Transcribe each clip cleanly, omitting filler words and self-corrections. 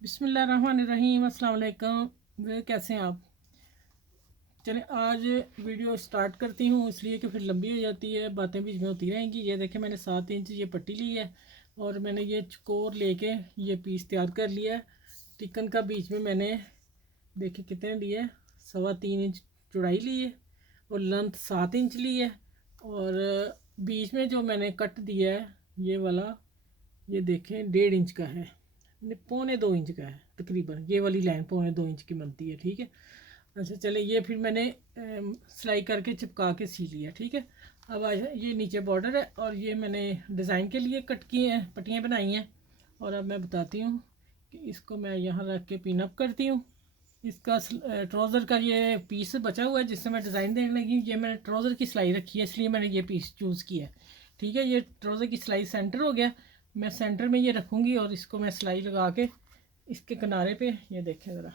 बिस्मिल्लाहिर्रहमानिर्रहीम। अस्सलाम वालेकुम। कैसे हैं आप? चलें आज वीडियो स्टार्ट करती हूँ, इसलिए कि फिर लंबी हो जाती है, बातें बीच में होती रहेंगी। ये देखें, मैंने 7 इंच ये पट्टी ली है और मैंने ये चकोर लेके ये पीस तैयार कर लिया है। टिकन का बीच में मैंने देखे कितने लिए, 3.25 इंच चौड़ाई ली है और लेंथ 7 इंच ली है। और बीच में जो मैंने कट दिया है ये वाला, ये देखें 1.5 इंच का है, 2.25 इंच का है तकरीबन। ये वाली लाइन 2.25 इंच की बनती है, ठीक है। अच्छा चले, ये फिर मैंने सिलाई करके चिपका के सी लिया, ठीक है। अब आज ये नीचे बॉर्डर है और ये मैंने डिज़ाइन के लिए कट किए हैं, पट्टियाँ बनाई हैं। और अब मैं बताती हूँ कि इसको मैं यहाँ रख के पिन अप करती हूँ। इसका ट्राउज़र का ये पीस बचा हुआ है जिससे मैं डिज़ाइन देने लगी हूँ। ये मैंने ट्राउज़र की सिलाई रखी है, इसलिए मैंने ये पीस चूज़ किया है, ठीक है। ये ट्राउज़र की सिलाई सेंटर हो गया, मैं सेंटर में ये रखूँगी और इसको मैं सिलाई लगा के इसके किनारे पे, ये देखें ज़रा,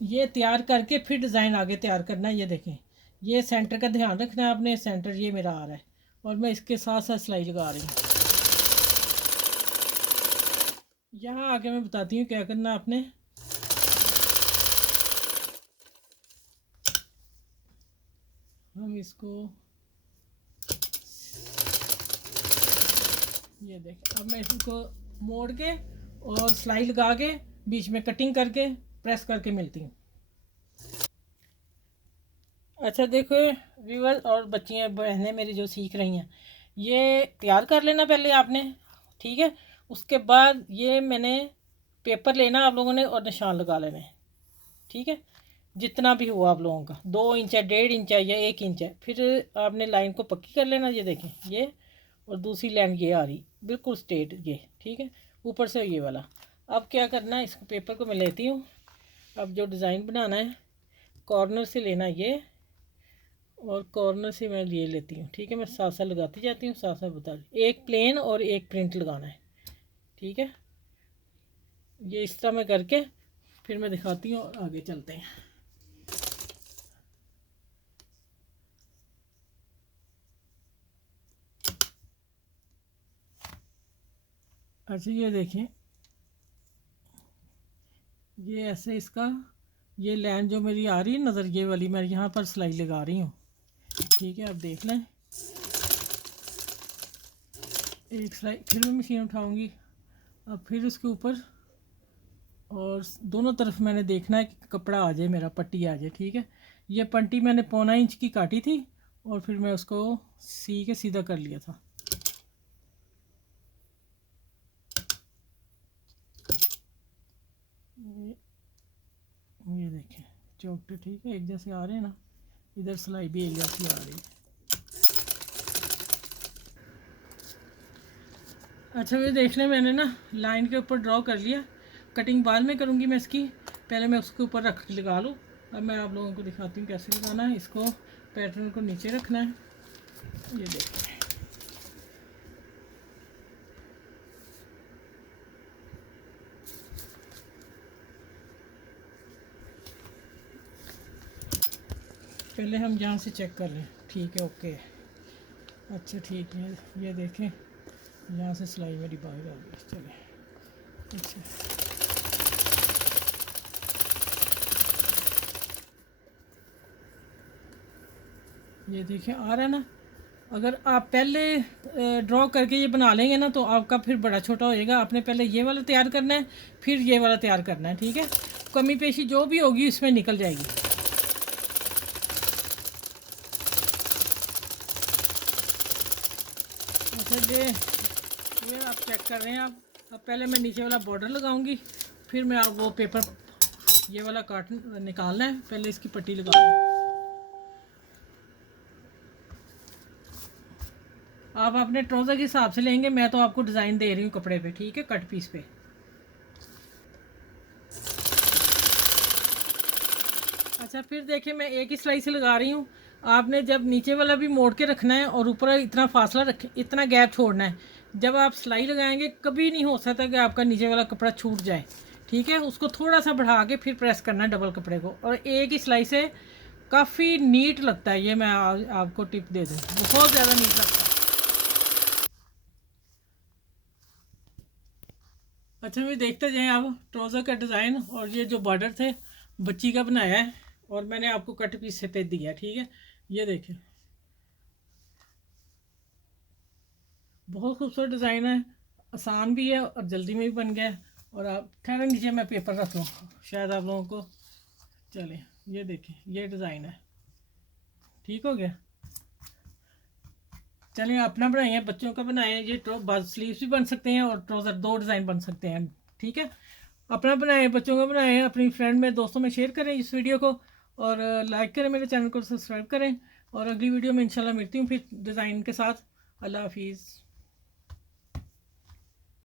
ये तैयार करके फिर डिज़ाइन आगे तैयार करना है। ये देखें, ये सेंटर का ध्यान रखना है आपने। सेंटर ये मेरा आ रहा है और मैं इसके साथ साथ सिलाई लगा रही हूँ। यहाँ आगे मैं बताती हूँ क्या करना है आपने। हम इसको, ये देखें, अब मैं इसको मोड़ के और सिलाई लगा के बीच में कटिंग करके प्रेस करके मिलती हूँ। अच्छा देखो व्यूअर और बच्चियाँ बहनें मेरी जो सीख रही हैं, ये तैयार कर लेना पहले आपने, ठीक है। उसके बाद ये मैंने पेपर लेना आप लोगों ने और निशान लगा लेने, ठीक है। जितना भी हुआ आप लोगों का, 2 इंच है, 1.5 इंच है या 1 इंच है, फिर आपने लाइन को पक्की कर लेना। ये देखें ये, और दूसरी लाइन ये आ रही बिल्कुल स्ट्रेट, ये ठीक है, ऊपर से ये वाला। अब क्या करना है, इसको पेपर को मैं लेती हूँ। अब जो डिज़ाइन बनाना है कॉर्नर से लेना है ये, और कॉर्नर से मैं ये लेती हूँ, ठीक है। मैं साथ साथ लगाती जाती हूँ, साथ साथ बता, एक प्लेन और एक प्रिंट लगाना है, ठीक है। ये इस तरह मैं करके फिर मैं दिखाती हूँ और आगे चलते हैं। अच्छा ये देखें, ये ऐसे इसका ये लाइन जो मेरी आ रही है नज़र, ये वाली मैं यहाँ पर सिलाई लगा रही हूँ, ठीक है। अब देख लें, एक सिलाई फिर मैं मशीन उठाऊँगी, अब फिर उसके ऊपर और दोनों तरफ मैंने देखना है कि कपड़ा आ जाए, मेरा पट्टी आ जाए, ठीक है। ये पट्टी मैंने 1.25 इंच की काटी थी और फिर मैं उसको सी के सीधा कर लिया था। ये देखें चौकटे, ठीक है, एक जैसे आ रहे हैं ना, इधर सिलाई भी एक जैसी आ रही है। अच्छा ये देख लें, मैंने ना लाइन के ऊपर ड्रॉ कर लिया। कटिंग बाद में करूँगी मैं इसकी, पहले मैं उसके ऊपर रख लगा लूँ। अब मैं आप लोगों को दिखाती हूँ कैसे लगाना है इसको। पैटर्न को नीचे रखना है, ये देखिए। पहले हम यहाँ से चेक कर लें, ठीक है, ओके, अच्छा ठीक है। ये देखें यहाँ से सिलाई मेरी बाहर आ गई, चले। अच्छा ये देखें आ रहा है ना। अगर आप पहले ड्रॉ करके ये बना लेंगे ना तो आपका फिर बड़ा छोटा हो जाएगा। आपने पहले ये वाला तैयार करना है, फिर ये वाला तैयार करना है, ठीक है। कमी पेशी जो भी होगी इसमें निकल जाएगी। अच्छा ये आप चेक कर रहे हैं आप। अब पहले मैं नीचे वाला बॉर्डर लगाऊंगी, फिर मैं आप वो पेपर ये वाला काट निकालना है, पहले इसकी पट्टी लगा दूँ। आप अपने ट्राउज़र के हिसाब से लेंगे, मैं तो आपको डिज़ाइन दे रही हूँ कपड़े पे, ठीक है, कट पीस पे। अच्छा फिर देखिए, मैं एक ही सिलाई से लगा रही हूँ। आपने जब नीचे वाला भी मोड़ के रखना है और ऊपर इतना फासला रखें, इतना गैप छोड़ना है। जब आप सिलाई लगाएंगे कभी नहीं हो सकता कि आपका नीचे वाला कपड़ा छूट जाए, ठीक है। उसको थोड़ा सा बढ़ा के फिर प्रेस करना है डबल कपड़े को, और एक ही सिलाई से काफ़ी नीट लगता है ये। मैं आपको टिप दे दूँ, बहुत ज़्यादा नीट लगता है। अच्छा भी देखते जाएं आप ट्राउज़र का डिज़ाइन। और ये जो बॉर्डर थे बच्ची का बनाया है और मैंने आपको कट पीस से पे दिया है, ठीक है। ये देखें, बहुत खूबसूरत डिज़ाइन है, आसान भी है और जल्दी में भी बन गया है। और आप ठहरा, नीचे मैं पेपर रख लूँ शायद आप लोगों को चले। ये देखें, ये डिज़ाइन है, ठीक हो गया। चलिए अपना बनाइए, बच्चों का बनाएं। ये बस स्लीव्स भी बन सकते हैं और ट्राउज़र, दो डिज़ाइन बन सकते हैं, ठीक है। अपना बनाएं, बच्चों का बनाएं, अपनी फ्रेंड में दोस्तों में शेयर करें इस वीडियो को। और लाइक करें, मेरे चैनल को सब्सक्राइब करें। और अगली वीडियो में इंशाल्लाह मिलती हूँ फिर डिज़ाइन के साथ। अल्लाह हाफिज़।